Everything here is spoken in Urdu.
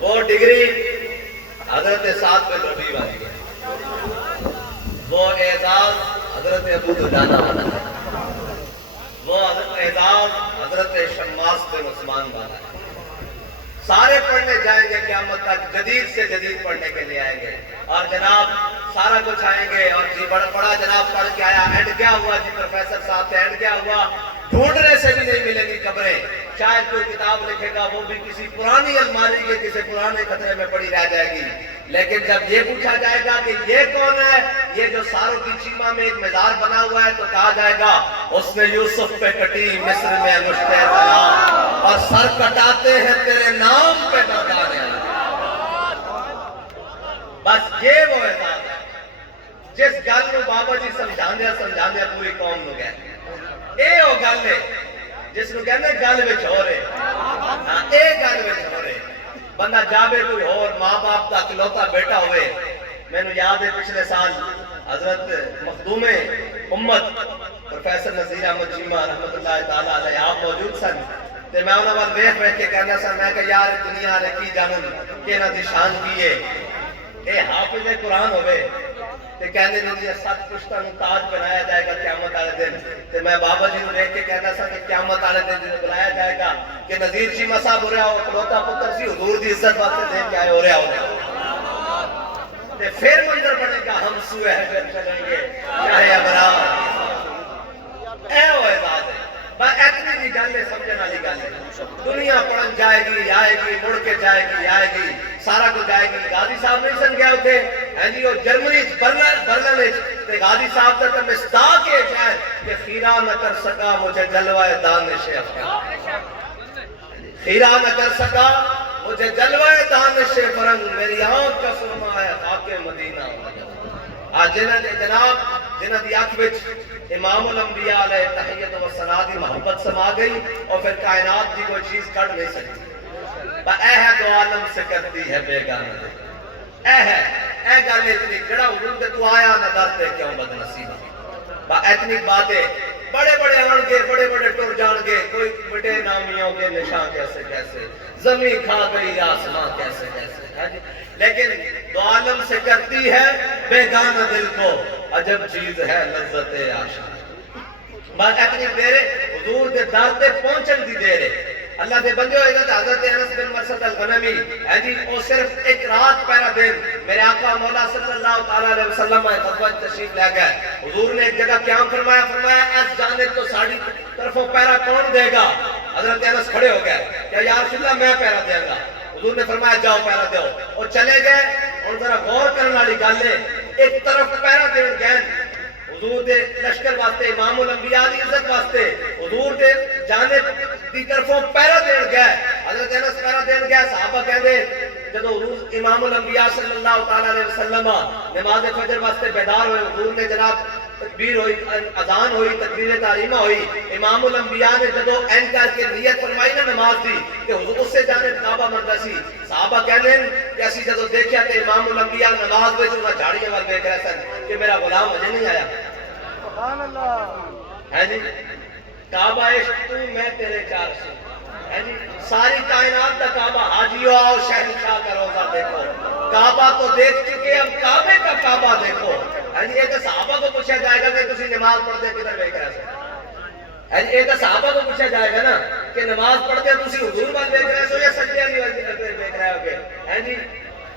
وہ ڈگری حضرت سعد بن ربیع والی ہے، وہ اعزاز حضرت ابو دجانہ والا ہے، وہ اعزاز حضرت شماس بن عثمان والا ہے۔ سارے پڑھنے جائیں گے قیامت تک، جدید سے جدید پڑھنے کے لیے آئیں گے، اور جناب سارا کچھ آئیں گے، اور جی بڑا جناب پڑھ کے آیا، اینڈ کیا ہوا جی پروفیسر صاحب سے، اینڈ کیا ہوا؟ ڈھونڈنے سے بھی نہیں ملیں گی قبریں، شاید کوئی کتاب لکھے گا وہ بھی کسی پرانی الماری کے کسی پرانے خطرے میں پڑی رہ جائے گی، لیکن جب یہ پوچھا جائے گا کہ یہ کون ہے، یہ جو ساروں کی چیمہ میں ایک مزار بنا ہوا ہے، تو کہا جائے گا اس نے یوسف پہ کٹی مصر میں انگشتیں طلا، اور سر کٹاتے ہیں تیرے نام پہ دردانے۔ بس یہ وہ اعزاز ہے جس گل نو بابا جی سمجھاندے پوری قوم نو گئے، اے وہ گل ہے جس نو کہندے گل وچ ہو رہے، ہاں اے گل وچ ہو رہے، بندہ جاوے کوئی اور ماں باپ کا اکلوتا بیٹا ہوئے۔ میں نے یاد ہے پچھلے سال حضرت مخدوم امت پروفیسر نذیر احمد چیمہ رحمت اللہ تعالیٰ علیہ آپ موجود سن، تے میں انہاں وال ویکھ کے کہنا سا، میں کہ یار دنیا والے کی جانن کہ انہاں دی شان کی ہے، اے حافظ قرآن ہوئے تے کہنے نے جی 7 پشتاں نوں تاج بنایا جائے گا قیامت والے دن، تے میں بابا جی نوں دیکھ کے کہنا سا کہ قیامت والے دن جنوں بلایا جائے گا کہ نذیر چیمہ صاحب ہو رہا ہو اکلوتا پتر سی حضور دی عزت واسطے دے کے آئے ہو رہا تے پھر منظر بنے گا ہم سوئے حشر چلیں گے چاہے ابرار، اے وہ اعزاز ہے۔ بس اتنی جی گل ہے، سمجھنے والی گل ہے، دنیا پڑھن جائے گی آئے گی، مڑ کے جائے گی آئے گی، سارا کچھ آئے گی۔ غازی صاحب نہیں سن گیا اتنے ہیں جی وہ جرمنی برلن تے غازی صاحب تک مصداق ہے شاید کہ خیرہ نہ کر سکا مجھے جلوہ دانش افکار، خیرہ نہ کر سکا مجھے جلوہ دانش فرنگ، میری آنکھ کا سرما ہے خاک مدینہ۔ آج جنہ دی آنکھ وچ امام الانبیاء علیہ تحیت و ثنا دی محبت سما گئی، اور پھر کائنات دی کوئی چیز کٹ نہیں سکتی۔ اے ہے دو عالم سے کرتی ہے بیگانہ، اے گالے اتنی گڑا حضور دے تو آیا نہ درتے کیوں بد نصیب۔ اتنی باتیں بڑے بڑے آن گے، بڑے بڑے ٹر جان گے، کوئی بڑے نامیوں کے نشان کیسے کیسے، زمین کھا گئی آسمان کیسے کیسے، لیکن دو عالم سے کرتی ہے بیگانہ دل کو، عجب چیز ہے لذت عاشق۔ بات اتنی دیرے حضور دے دار تے پہنچن دی دیرے، اللہ دے بندے ہوئے گا حضرت انس بن مرثد الغنوی ہے جی، وہ صرف ایک رات پہلا دن میرے آقا مولا صلی اللہ علیہ وسلم خطبہ تشریف لے گئے، حضور نے ایک جگہ قیام فرمایا، اس جانب تو ساڑھی طرفوں پہرا کون دے گا؟ حضرت انس کھڑے ہو گئے کہ یا رسول اللہ میں پہرا دے گا، حضور نے فرمایا جاؤ پہرا دیو، اور چلے گئے۔ اور ذرا غور کرنے والی گل ہے، ایک طرف پہرا دین گئے حضور دے لشکر واسطے، امام الانبیاء دی عزت واسطے، حضور دے جانب دی طرفوں پہرا دین گئے، حضرت انس پہرا دین گئے، صحابہ کہندے جدو حضور امام الانبیاء صلی اللہ علیہ وسلم نماز فجر واسطے بیدار ہوئے، حضور نے جناب تکبیر ہوئی، اذان ہوئی، تکبیر تحریمہ ہوئی، امام الانبیاء نے جدو اینڈ کر کے نیت فرمائی نا نماز دی کہ حضور اس سے جانب کعبہ مندا سی، صحابہ کہنے کہ اسی جدو دیکھیا کہ امام الانبیاء نماز وچ انہاں جھاڑیاں وال دیکھ رہے سن کہ میرا غلام اجے نہیں آیا، سبحان اللہ ہے جی، کعبہ عشق تو میں تیرے چار سے ہے جی، ساری کائنات کا کعبہ، حاجیو آؤ شہنشاہ کا روزہ دیکھو، کعبہ تو دیکھ چکے اب کعبے کا کعبہ دیکھو، ہے جی۔ ایک صحابہ کو پوچھا جائے گا کہ تسی نماز پڑھتے کدھر دیکھ رہے سو، ہے جی، ایک صحابہ کو پوچھا جائے گا نا کہ نماز پڑھتے تسی حضور وال دیکھ رہے سو یا سجدے والی وال دیکھ رہے ہو گے، ہے جی۔